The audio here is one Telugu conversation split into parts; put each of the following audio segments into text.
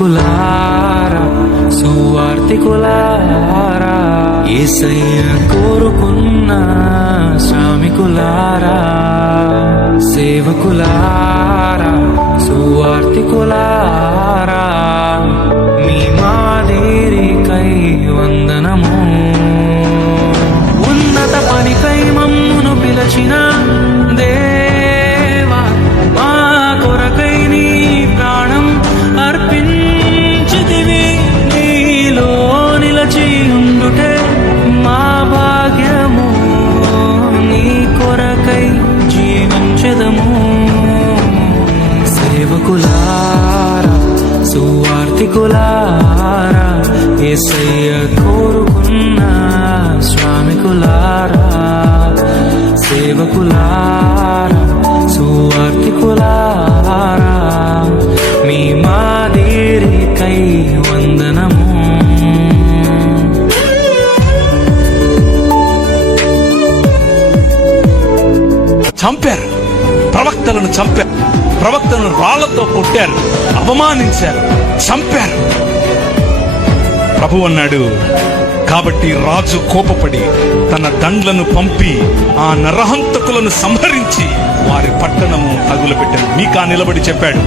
సేవకులారా సువార్తికులారా యేసయ్య కోరుకున్న శ్రామికులారా సేవకులారా సువార్తికులారా మీ మాదిరికై వందనము ఉన్నత పనికై మమ్మును పిలచిన దేవా మా కొరకై నీ ప్రాణం అర్పించితివి నీలో నిలచి ఉండుటే మా భాగ్యము నీ కొరకై జీవించెదము సేవకులారా సువార్తికులారా యేసయ్య కోరుకున్న శ్రామికులారా సేవకులారా సువార్తికులారా మీ మాదిరికై వందనము చంపారు, ప్రవక్తలను చంపారు, ప్రవక్తలను రాళ్లతో కొట్టారు, అవమానించారు, చంపారు. ప్రభు అన్నాడు, కాబట్టి రాజు కోపపడి తన దండ్లను పంపి ఆ నరహంతకులను సంహరించి వారి పట్టణము తగులపెట్టాడు. మీకా నిలబడి చెప్పాడు,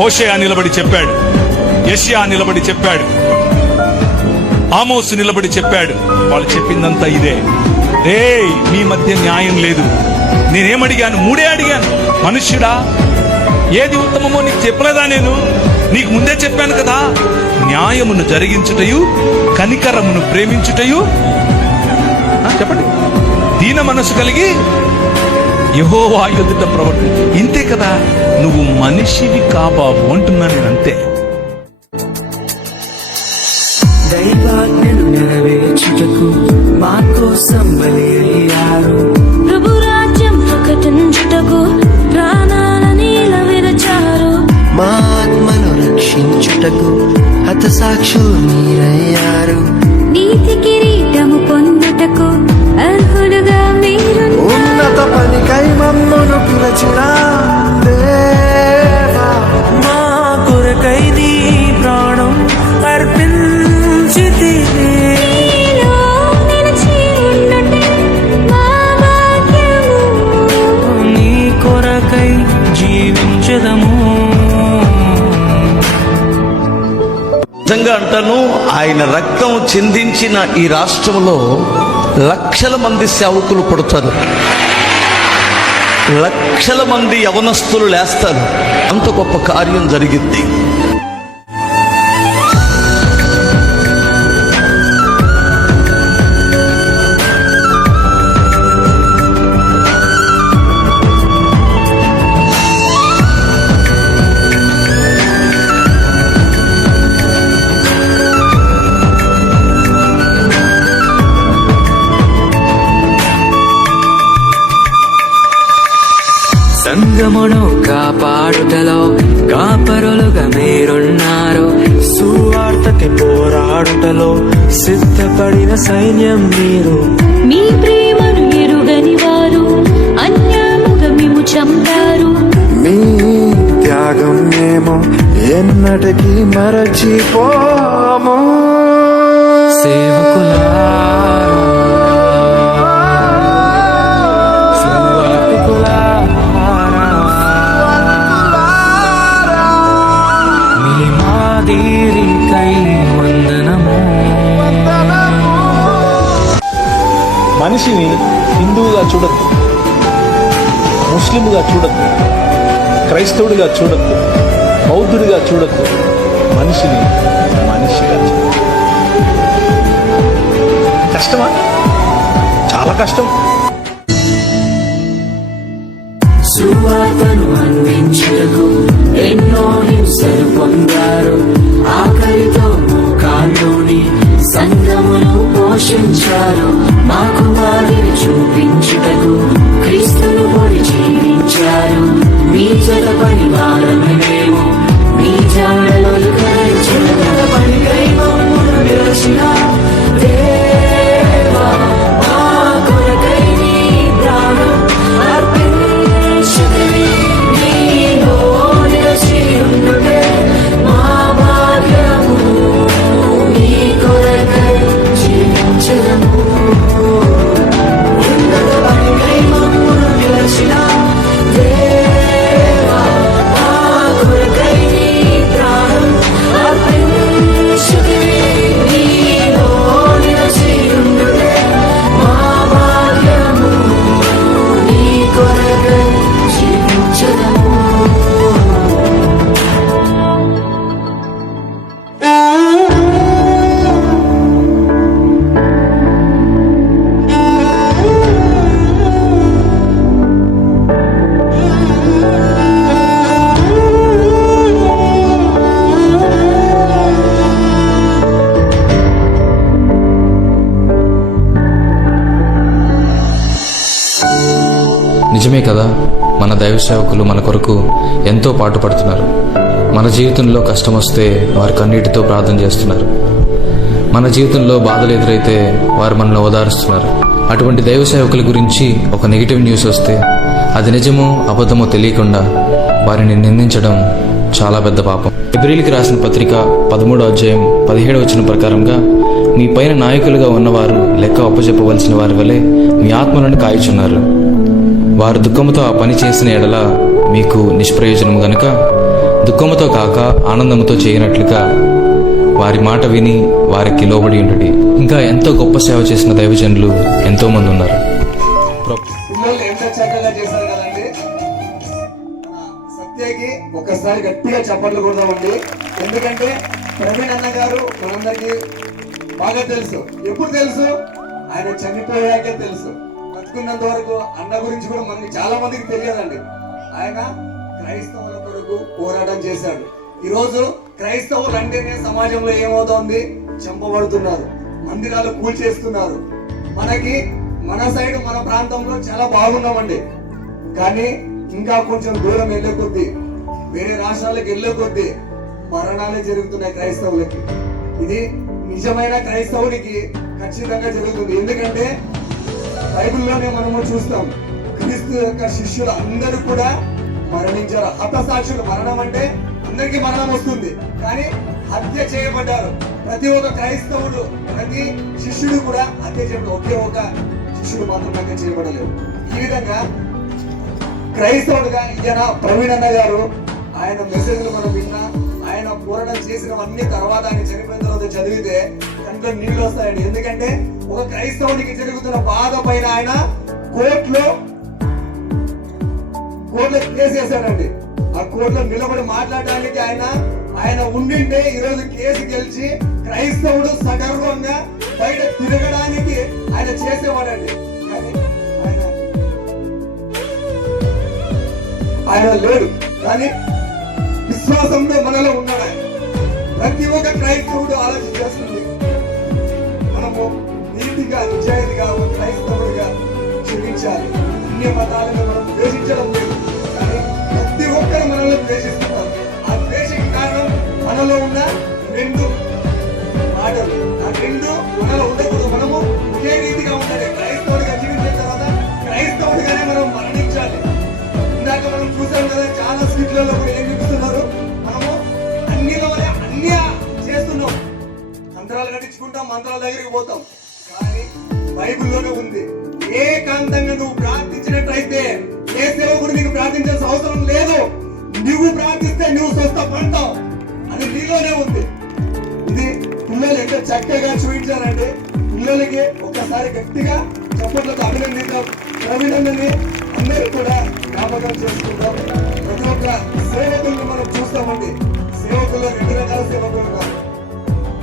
హోషేయ నిలబడి చెప్పాడు, యెషయా నిలబడి చెప్పాడు, ఆమోసు నిలబడి చెప్పాడు. వాళ్ళు చెప్పిందంతా ఇదే. మీ మధ్య న్యాయం లేదు. నేనేమడిగాను? మూడే అడిగాను. మనుష్యుడా, ఏది ఉత్తమమో నీకు చెప్పలేదా? నేను నీకు ముందే చెప్పాను కదా. న్యాయమును జరిగించుటయు కనికరమును ప్రేమించుటయు, చెప్పండి, దీన మనసు కలిగి యెహోవా ఎదుట ప్రవర్తి. ఇంతే కదా. నువ్వు మనిషివి కాబాబు అంటున్నా నేను. అంతే. దైవాజ్ఞను నెరవేర్చుటకు మా కోసం బలి అయ్యారు. ప్రభు రాజ్యం ప్రకటించుటకు ప్రాణాలని విరచారు. మా ఆత్మను రక్షించుటకు హతసాక్షులు మీరయ్యారు. నీతి కిరీటము పొందుటకు అర్హులుగా మీరు. ఉన్నత పనికై మమ్మును పిలచిన దేవా మా కొరకై నీ ప్రాణం అర్పించితివి. నీలో నిలిచి ఉండుటే మా భాగ్యము. నీ కొరకై జీవించెదము. నిజంగా అంటాను, ఆయన రక్తం చిందించిన ఈ రాష్ట్రంలో లక్షల మంది సేవకులు పుడతారు, లక్షల మంది యవనస్తులు లేస్తారు. అంత గొప్ప కార్యం జరిగింది. సంగమును కాపాడుటలో కాపరులుగా మీరున్నారు. సువార్తకి పోరాడుటలో సిద్ధపడిన సైన్యం మీరు. మీ ప్రేమను ఎరుగని వారు అన్యాయముగా మేము చంపారు. మీ త్యాగం మేము ఎన్నటికీ మరచిపోము. సేవకులారా సువార్తికులారా మీ మాదిరికై వందనము. మనిషిని హిందువుగా చూడద్దు, ముస్లింగా చూడద్దు, క్రైస్తవుడిగా చూడద్దు, బౌద్ధుడిగా చూడద్దు. మనిషిని మనిషిగా చూడద్దు. కష్టమా? చాలా కష్టం. సువార్తను అందించుటకు ఎన్నో హింసలు పొందారు. ఆకలితో మోకాల్లోని సంఘమును పోషించారు. మాకు మాదిరి చూపించుటకు క్రీస్తును పొడి జీవించారు. మీ జలపడి వారమే మేము, మీ జాడలో పనికై మమ్మును విరచిన దేవా మా కొరకై నీ ప్రాణం అర్పించితివి. నీలో నిలిచి ఉండుటే మా నిజమే కదా, మన దైవ సేవకులు మన కొరకు ఎంతో పాటుపడుతున్నారు. మన జీవితంలో కష్టం వస్తే వారు కన్నీటితో ప్రార్థన చేస్తున్నారు. మన జీవితంలో బాధలు ఎదురైతే వారు మనల్ని ఓదారుస్తున్నారు. అటువంటి దైవ సేవకుల గురించి ఒక నెగిటివ్ న్యూస్ వస్తే అది నిజమో అబద్ధమో తెలియకుండా వారిని నిందించడం చాలా పెద్ద పాపం. హెబ్రీయులకు రాసిన పత్రిక 13వ అధ్యాయం 17వ వచనం ప్రకారంగా, మీ పైన నాయకులుగా ఉన్నవారు లెక్క అప్పచెప్పవలసిన వారి వలె మీ ఆత్మలను కాయుచున్నారు. వారు దుఃఖముతో ఆ పని చేసిన ఎడల మీకు నిష్ప్రయోజనము గనుక దుఃఖముతో కాక ఆనందముతో చేయనట్లుగా వారి మాట విని వారికి లోబడి ఉండుడి. ఇంకా ఎంతో గొప్ప సేవ చేసిన దైవజనులు ఎంతో మంది ఉన్నారు. పిల్లలు ఎంత చక్కగా చేశారు కదండి. సత్యకి ఒక్కసారి గట్టిగా చప్పట్లు కొడదామండి. ఎందుకంటే ప్రవీణ్ అన్న గారు మనందరికి బాగా తెలుసు. ఎప్పుడు తెలుసు? ఆయన చనిపోయాకే తెలుసు. బతుకున్నంత వరకు అన్న గురించి కూడా మనకి చాలా మందికి తెలియదండి. ఆయన క్రైస్తవుల కొరకు పోరాటం చేశాడు. ఈ రోజు క్రైస్తవులు అంటేనే సమాజంలో ఏమవుతోంది? చంపబడుతున్నారు, మందిరాలు కూల్చేస్తున్నారు. మన సైడ్ మన ప్రాంతంలో చాలా బాగున్నామండి. కానీ ఇంకా కొంచెం దూరం వెళ్ళే కొద్దీ, వేరే రాష్ట్రాలకు వెళ్ళే కొద్దీ మరణాలే జరుగుతున్నాయి క్రైస్తవులకి. ఇది నిజమైన క్రైస్తవుడికి ఖచ్చితంగా జరుగుతుంది. ఎందుకంటే బైబిల్లోనే మనము చూస్తాం, క్రీస్తు యొక్క శిష్యులు అందరూ కూడా మరణించారు. హతసాక్షులు. మరణం అంటే అందరికీ మరణం వస్తుంది, కానీ హత్య చేయబడ్డారు. ప్రతి ఒక్క క్రైస్తవుడు, ప్రతి శిష్యుడు కూడా హత్య చేయబడ్డారు. ఒకే ఒక శిష్యుడు మాత్రం హత్య చేయబడలేవు. ఈ విధంగా క్రైస్తవుడుగా ఈయన ప్రవీణ్ అన్న గారు ఆయన మెసేజ్లు మనం విన్నా, ఆయన పోరాటం చేసినవన్నీ తర్వాత ఆయన చనిపోయిన తర్వాత చదివితే కంట్లో నీళ్ళు వస్తాయండి. ఎందుకంటే ఒక క్రైస్తవునికి జరుగుతున్న బాధ పైన ఆయన కోర్టులో కేసు వేశాడండి. ఆ కోర్టులో నిలబడి మాట్లాడడానికి ఆయన ఉండింటే ఈరోజు కేసు గెలిచి క్రైస్తవుడు సగర్వంగా బయట తిరగడానికి ఆయన చేసేవాడండి. కానీ ఆయన లేడు. కానీ విశ్వాసంలో మనలో ఉన్నాడు ఆయన. ప్రతి ఒక్క క్రైస్తవుడు ఆలోచించేస్తుంది, మనము నీతిగా నిజాయితీగా ఒక క్రైస్తవుడిగా జీవించాలి. అన్ని మతాలను మనం ద్వేషించడం లేదు, కానీ ప్రతి ఒక్కరు మనల్ని ద్వేషిస్తున్నారు. ఆ ద్వేషకి కారణం మనలో ఉన్న రెండు మాటలు. ఆ రెండు మనలో ఉండకూడదు. మనము ఒకే రీతిగా ఉండాలి. క్రైస్తవుడిగా జీవించిన తర్వాత క్రైస్తవుడిగానే మనం మరణించాలి. ఇందాక మనం చూసాం కదా, చాలా స్కిట్లలో కూడా ఏం చూపిస్తున్నారు, మనము అన్నిలోనే అన్ని చేస్తున్నాం. మంత్రాలు కట్టించుకుంటాం, మంత్రాల దగ్గరికి పోతాం. కానీ బైబిల్లోనే ఉంది, ఏకాంతంగా నువ్వు ప్రార్థించినట్లయితే ఏ సేవకుడు నీకు ప్రార్థించాల్సిన అవసరం లేదు. నువ్వు ప్రార్థిస్తే నువ్వు స్వస్థపడతావు అని నీలోనే ఉంది. ఇది పిల్లలు ఎంత చక్కగా చూపించారంటే, పిల్లలకి ఒక్కసారి గట్టిగా చప్పట్లతో అభినందిద్దాం. ప్రవీణని అందరూ కూడా జ్ఞాపకం చేసుకుంటాం. ప్రతి ఒక్క సేవకులను మనం చూస్తామండి. సేవకుల్లో 2 రకాల సేవకులు ఉన్నారు.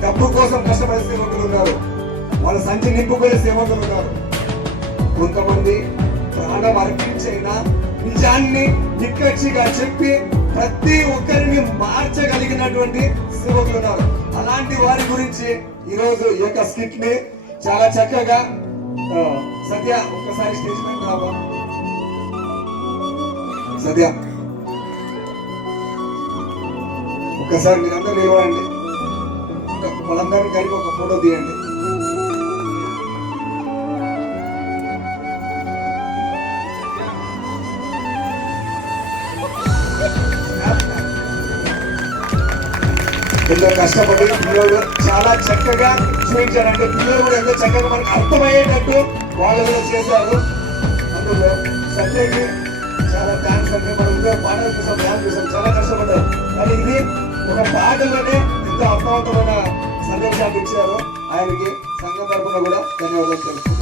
డబ్బు కోసం కష్టపడే సేవకులు ఉన్నారు, వాళ్ళ సంచి నింపుకునే సేవకులు ఉన్నారు. కొంతమంది ప్రాణం అర్పించైనా నిజాన్ని నిక్కచ్చిగా చెప్పి ప్రతి ఒక్కరిని మార్చగలిగినటువంటి సేవకులు ఉన్నారు. అలాంటి వారి గురించి ఈ రోజు ఈ యొక్క స్కిట్ ని చాలా చక్కగా సత్య ఒక్కసారి స్టేజ్ పైన రావా. సత్య ఒక్కసారి మీరందరూ నిలబడండి. వాళ్ళందరినీ కలిపి ఒక ఫోటో తీయండి. ఎంతో కష్టపడి పిల్లలు చాలా చక్కగా చూపించారంటే, పిల్లలు కూడా ఎంతో చక్కగా మనకు అర్థమయ్యేటట్టు వాళ్ళు కూడా చేశారు. అందులో సత్యకి చాలా థ్యాంక్స్. అంటే మనం ఇంకా పాటలు చూసాం, డ్యాన్స్ చూసాం, చాలా కష్టపడ్డారు. కానీ ఇది ఒక పాటలోనే ఎంతో అర్థవంతమైన సందేశాన్ని ఇచ్చారు. ఆయనకి సంఘం తరఫున కూడా ధన్యవాదాలు తెలుసు.